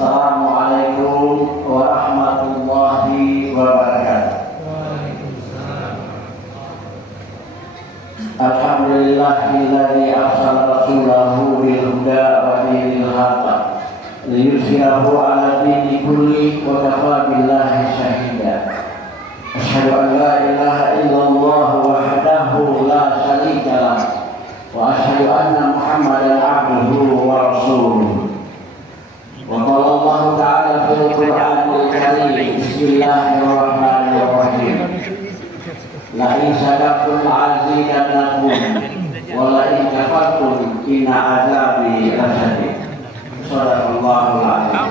Assalamualaikum warahmatullahi wabarakatuh. Alhamdulillahilladzi arsala rasulahu bil huda wa dinil haqq liyuzhirahu 'ala dini kulli wa kafa billahi shahida. Asyhadu an la ilaha illallah wahdahu la syarika lah wa asyhadu anna Muhammadan 'abduhu wa rasuluh. Wa qala Allah ta'ala fil Qur'anil Karim, bismillahirrahmanirrahim. La in syakartum la'azidannakum wa la in kafartum inna 'adzabi lasyadid. Shadaqallahul 'azim.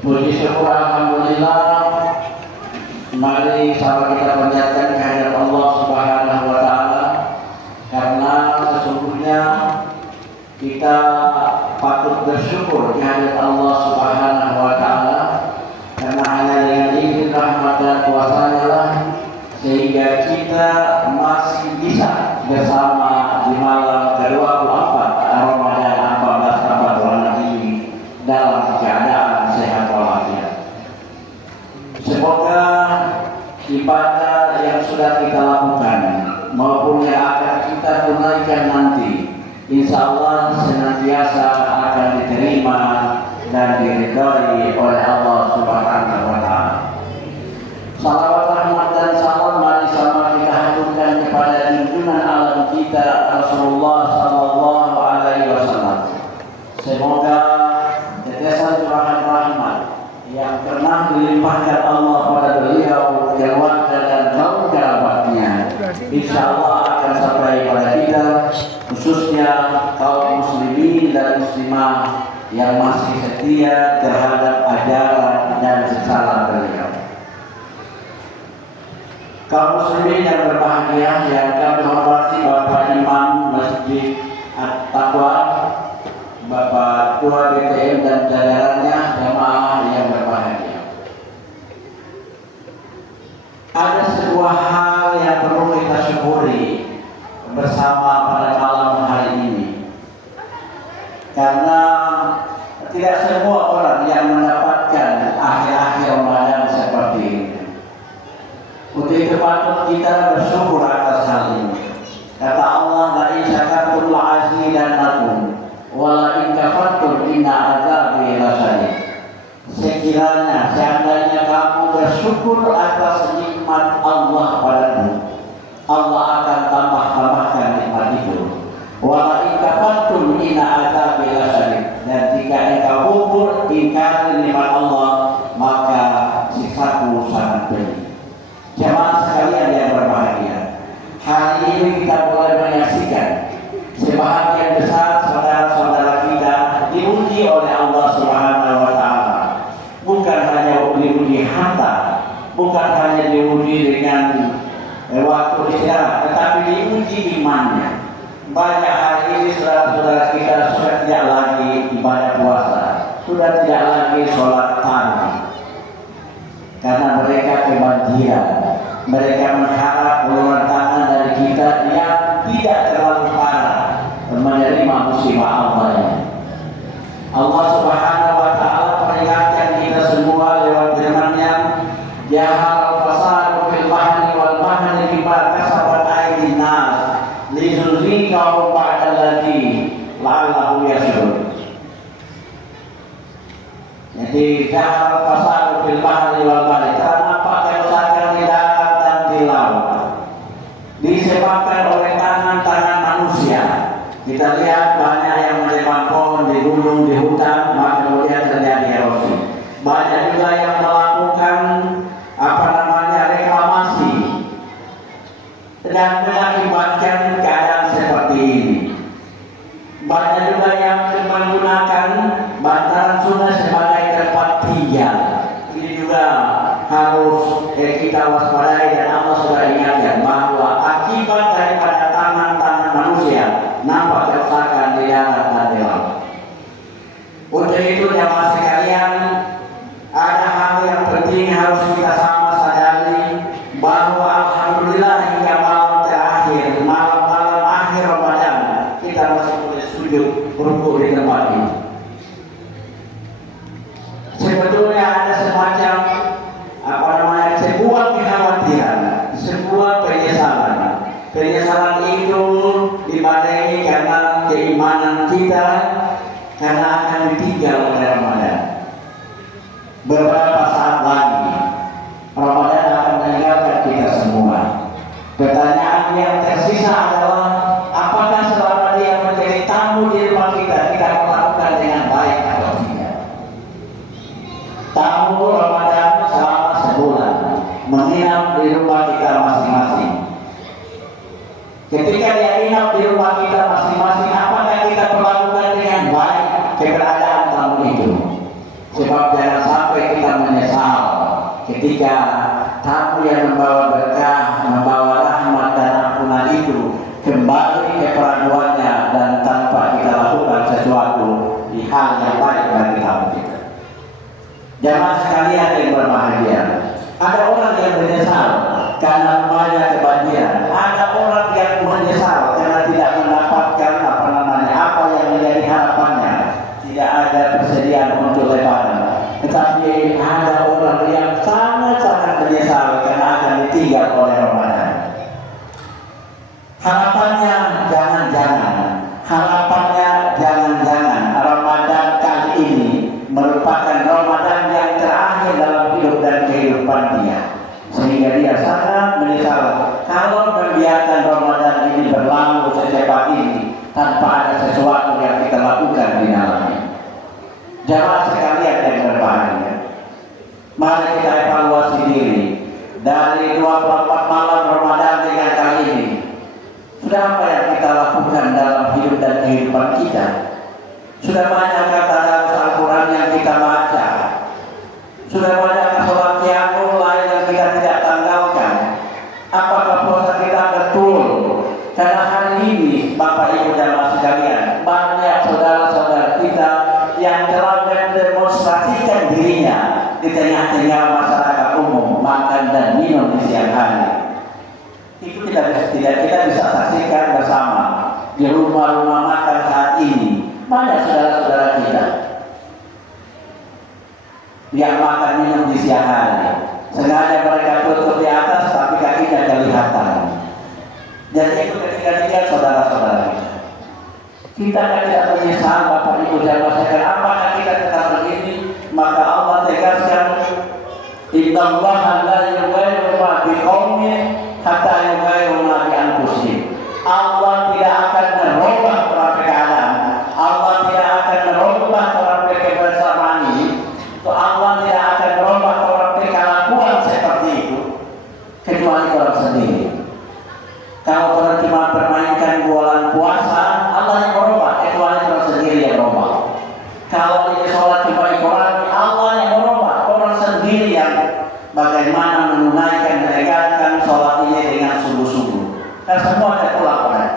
Puji syukur alhamdulillah, mari sama kita panjatkan kehadirat Allah Subhanahu wa taala, karena sesungguhnya kita patut bersyukur kehadirat Allah Subhanahu wa taala, karena hanya dengan izin rahmat dan kuasa-Nya lah sehingga kita masih bisa bersama di malam ke-24 Ramadan 1444 ini dalam keadaan sehat walafiat. Semoga ibadah yang sudah kita lakukan maupun yang akan kita tunaikan nanti, insya Allah senantiasa akan diterima dan diridhai oleh Allah Subhanahu wa taala. Salawat, rahmat dan salam mari sama kita haturkan kepada junjungan alam kita Rasulullah sallallahu alaihi wasallam. Semoga tetesan curahan rahmat yang pernah dilimpahkan Allah pada beliau, keluarga dan kaum kerabatnya, insya Allah akan sampai pada kita, khususnya kaum muslimin dan muslimah yang masih setia terhadap ajaran dan risalah beliau. Kaum muslimin yang berbahagia yang kami hormati Bapak Imam Masjid At-Taqwa, Bapak Ketua BTM dan jajarannya, jemaah yang berbahagia. Ada sebuah hal yang perlu kita syukuri bersama pada malam hari ini, karena tidak semua orang yang mendapatkan akhir-akhir Ramadan seperti ini. Untuk itu patut kita bersyukur atas hal ini. Kata Allah, la in syakartum la'azidannakum wa la in kafartum inna 'adzabi lasyadid. Sekiranya, seandainya kamu bersyukur atas nikmat Allah padamu, Allah akan tambahkan nikmat itu. Wa la in kafartum inna 'adzabi lasyadid. Dan jika engkau kufur, ingkari nikmat Allah, maka siksaku sangat pedih. Jemaah sekalian yang berbahagia, hari ini kita mulai menyaksikan sebahagian besar saudara-saudara kita diuji oleh Allah Subhanahu wa taala. Bukan hanya diuji harta, bukan hanya diuji dengan waktu istirahat, tetapi diuji imannya. Banyak hari ini saudara-saudara kita sudah tidak lagi ibadah puasa, sudah tidak lagi sholat tarawih, karena mereka kebanjiran. Mereka mengharap uluran tangan dari kita yang tidak terlalu parah menerima musibah Allah ini. Allah Subhanahu wa taala peringatkan kita semua lewat firman-Nya, "Jahal fasadu fil bahri wal bahri bima kasabat aydin nas liyuzhiqahum ba'da allazi la'allahu yashurun." Jadi jahal fasadu fil bahri wal bahri, terdapat kerusakan di darat dan di laut disebabkan oleh tangan-tangan manusia. Kita lihat banyak yang menebang pohon di gunung, di hutan, maka kemudian terjadi erosi. Banyak juga yang melakukan reklamasi dan mengakibatkan keadaan seperti ini. Banyak juga yang menggunakan bantaran sungai sebagai tempat tinggal. Ini juga harus kita waspadai, dan Allah sudah ingatkan bahwa akibat daripada tangan-tangan manusia nampak kerusakan di darat dan di laut. Untuk itu jemaah sekalian, ada hal yang penting harus kita sama sadari, bahwa alhamdulillah hingga malam terakhir, malam-malam akhir Ramadan, kita masih boleh sujud berukuk di umat ini. Sebetulnya ada semacam sebuah kekhawatiran, sebuah penyesalan itu dibarengi karena keimanan kita, karena akan ditinggal oleh Ramadan. Beberapa saat lagi Ramadan akan meninggalkan kita semua. Pertanyaan yang tersisa adalah, apakah selama dia menjadi tamu di rumah kita, kita melakukan dengan baik atau tidak? Tamu Ramadan selama sebulan menginap di rumah kita masing-masing. Ketika dia inap di rumah kita masing-masing, apakah kita perlakukan dengan baik keberadaan tamu itu? Sebab jangan sampai kita menyesal ketika tamu yang membawa berkah, membawa rahmat dan ampunan itu kembali ke peraduannya dan tanpa kita lakukan sesuatu di hal yang baik bagi tamu kita. Jamaah sekalian yang berbahagia, ada orang yang menyesal karena rumahnya kebanjiran, ada orang yang menyesal karena tidak mendapatkan apa yang menjadi harapannya, tidak ada persediaan untuk lebaran. Tetapi ada orang yang sangat-sangat menyesal karena akan ditinggal oleh Ramadan. Harapannya jangan-jangan Ramadan kali ini merupakan Ramadan yang terakhir dalam hidup dan kehidupan dia, sehingga dia sangat menyesal kalau membiarkan Ramadan ini berlalu secepat ini tanpa ada sesuatu yang kita lakukan di dalamnya. Jamaah sekalian yang berbahagia, mari kita evaluasi diri dari 24 malam Ramadan dengan kali ini. Sudah apa yang kita lakukan dalam hidup dan kehidupan kita? Sudah banyak kata dalam Al-Quran yang kita baca? Sudah banyak sholat qiyamul lail yang kita tidak tanggalkan? Apakah puasa kita betul? Karena hari ini Bapak Ibu jamaah sekalian, banyak saudara-saudara kita yang telah mendemonstrasikan dirinya di tengah-tengah masyarakat umum makan dan minum di siang hari. Itu kita bisa saksikan bersama di rumah-rumah makan saat ini. Banyak saudara-saudara kita yang makan minum di siang hari, sengaja mereka tutup di atas tapi kakinya kelihatan. Dan itu ketika dilihat saudara-saudara kita kan tidak menyesal. Bapak Ibu jamaah sekalian, apakah kita tetap begini? Maka Allah tegaskan, innallaha la yughayyiru ma biqaumin hatta yughayyiru ma bi anfusihim. Allah tidak akan merubah keadaan, Allah tidak akan merubah kebersamaan ini, Allah tidak akan merubah kelakuan seperti itu kecuali orang sendiri. Kalau orang cuma permainkan bulan puasa, Allah yang merubah, kecuali orang sendiri yang merubah. Kalau ini sholat cuma ikuran, Allah yang merubah, orang sendiri yang bagaimana menunaikan, menegakkan sholat ini dengan sungguh-sungguh. Dan semua ada kelakuan.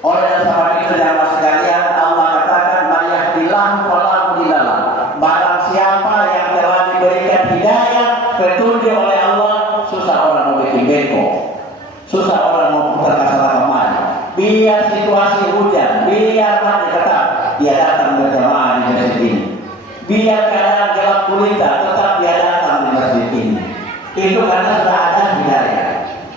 Oleh sebab itu jamaah sekalian, Allah katakan, "Mayahdillahu fala mudhillalah." Barang siapa yang telah diberikan hidayah, petunjuk oleh Allah, susah orang mau bikin bengkok, susah orang mau putar kesalahan kemana. Biar situasi hujan, biar mati tetap dia datang berjamaah di masjid ini. Biar keadaan gelap gulita, tetap dia datang di masjid ini. Itu karena sudah ada hidayah.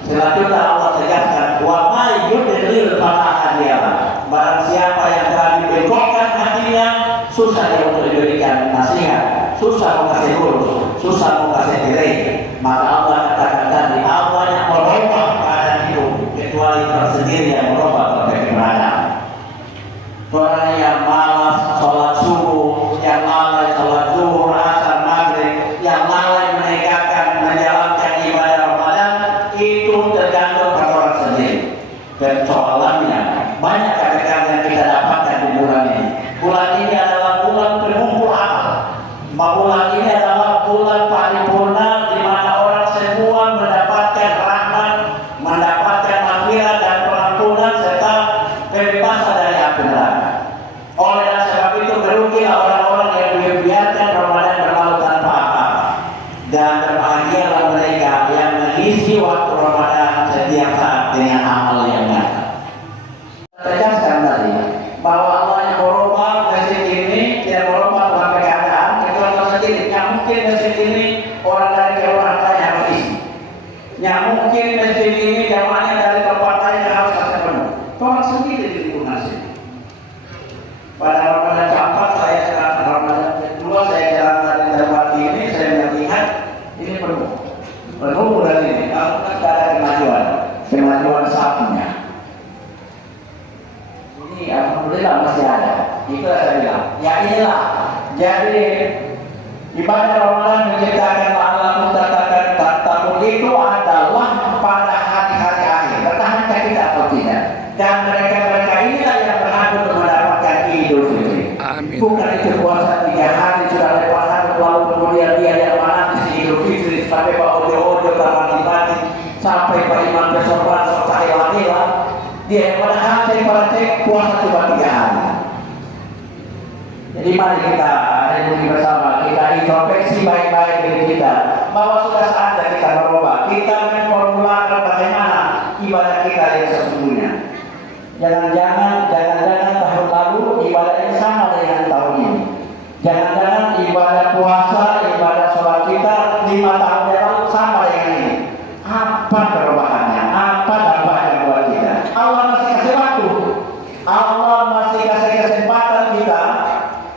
Selanjutnya Allah tegaskan, wa may yudlil fala hadiya lahu. Barang siapa yang telah dibengkokkan hatinya, susah dia untuk diberikan nasihat, susah mau kasih lurus, susah mau kasih tirai. Maka Allah katakan tadi, Allah yang merubah keadaan itu, kecuali orang sendiri yang merubah keadaan. Orang yang malas sholat subuh, yang lalai sholat zuhur, asar, maghrib, yang lalai menegakkan, menjalankan ibadah Ramadan, itu tergantung pada orang sendiri. Persoalannya banyak keadaan yang kita dapatkan di bulan ini. Bulan ini adalah bulan pengumpul amal. Bulan ini adalah bulan paripurna di mana orang semua mendapatkan rahmat, mendapatkan makfirat dan pengampunan serta pembebasan dari api neraka. Pada Ramadan keempat saya jalan, Ramadan kedua saya jalan dari tempat ini, saya melihat ini penuh dari ini. Kalau kan tidak ada kemajuan sapinya. Ini alhamdulillah masih ada. Itu saya bilang. Ya inilah. Jadi ibadah Ramadan menciptakan Allah mendatangkan takut itu adalah pada hari-hari akhir. Bertahankah kita atau tidak? Dan mereka inilah yang berhak untuk mendapatkan Idul Fitri. Amin. Bukan itu puasa 3 hari sudah lewat hari lalu kemudian dia yang mana di Idul Fitri sampai Pak Ojo mati sampai Pak Imam Besokan selesai wadilah dia yang mana hati pada cek puasa cuma 3 hari. Jadi mari kita renungi bersama, kita introspeksi baik-baik diri kita bahwa sudah saatnya kita berubah, kita memformulakan bagaimana ibadah kita yang sesungguhnya. Jangan-jangan tahun lalu ibadah yang sama dengan tahun ini. Jangan-jangan ibadah puasa, ibadah sholat kita 5 tahun yang lalu sama dengan ini. Apa perubahannya? Apa dampaknya buat kita? Allah masih kasih waktu. Allah masih kasih kesempatan kita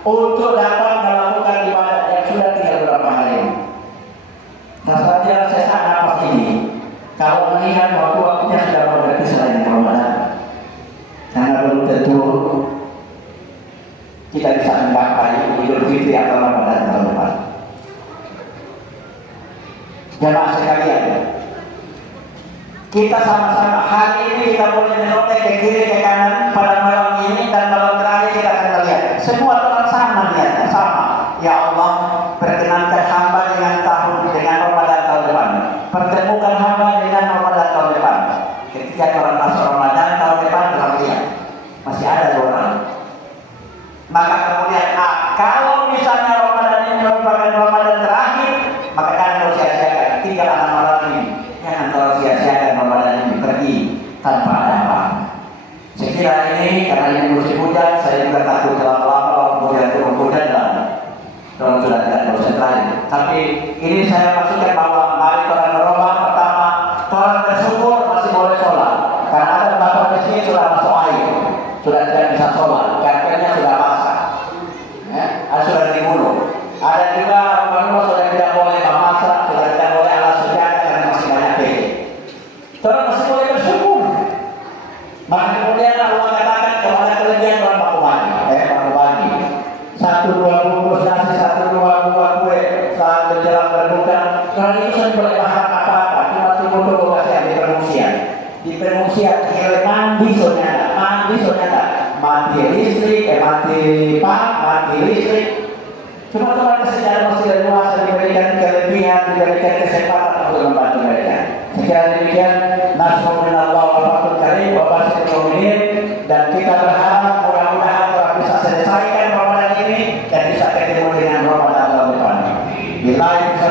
untuk dapat melakukan ibadah yang sudah tinggal beberapa hari ini. Sasaran sesaat nafas ini, kalau melihat waktu-waktunya sudah berdekati selain Ramadan, karena belum tentu kita bisa menggapai Idul Fitri atau Ramadan tahun depan. Jemaah sekalian, kita sama-sama hari ini kita boleh menoleh ke kiri ke kanan pada malam ini dan malam terakhir kita akan melihat semua orang sama niatnya sama. Ya Allah, perkenankan hamba dengan Ramadan tahun depan. Pertemukan hamba dengan Ramadan tahun depan. Ketika orang masuk Ramadan tahun depan dalam lihat masih ada orang. Maka kemudian kalau misalnya Ramadan ini merupakan Ramadan terakhir, maka kalian harus sia-siakan. Tinggal anak malam ini. Jangan terlalu sia-siakan Ramadan ini pergi tanpa ada apa. Saya kira ini karena ini musim hujan, saya juga takut lama-lama kemudian turun hujan dan orang sudah tidak konsentrasi. Tapi ini saya maksudkan bahwa mari orang berubah. Pertama, orang bersyukur masih boleh sholat karena ada beberapa masjid sudah masuk air, sudah tidak bisa sholat, karpetnya sudah basah, sudah digulung. Ada juga rumah sudah tidak boleh memasak, sudah tidak boleh alas sejadah karena masih banyak beda. Orang masih boleh bersyukur. Maka kemudian Allah katakan kalau ada kelebihan orang baku bagi. 1-2 bungkus nasi, 1-2 buah kue saat menjelang berbuka. Kalau itu saya boleh berharap apa-apa. Cuma tunggu kasihan di pengungsian. Di pengungsian kira mandi soalnya mati listrik, mati listrik. Cuma Tuhan sejarah masih luas diberikan kelebihan, diberikan kesempatan untuk membantu mereka. Sekian demikian, nasrul minallah wal fathul karim wa basyiril mu'minin, dan kita berharap mudah-mudahan telah bisa selesaikan Ramadan ini dan bisa ketemu dengan Ramadan tahun depan. Bila bisa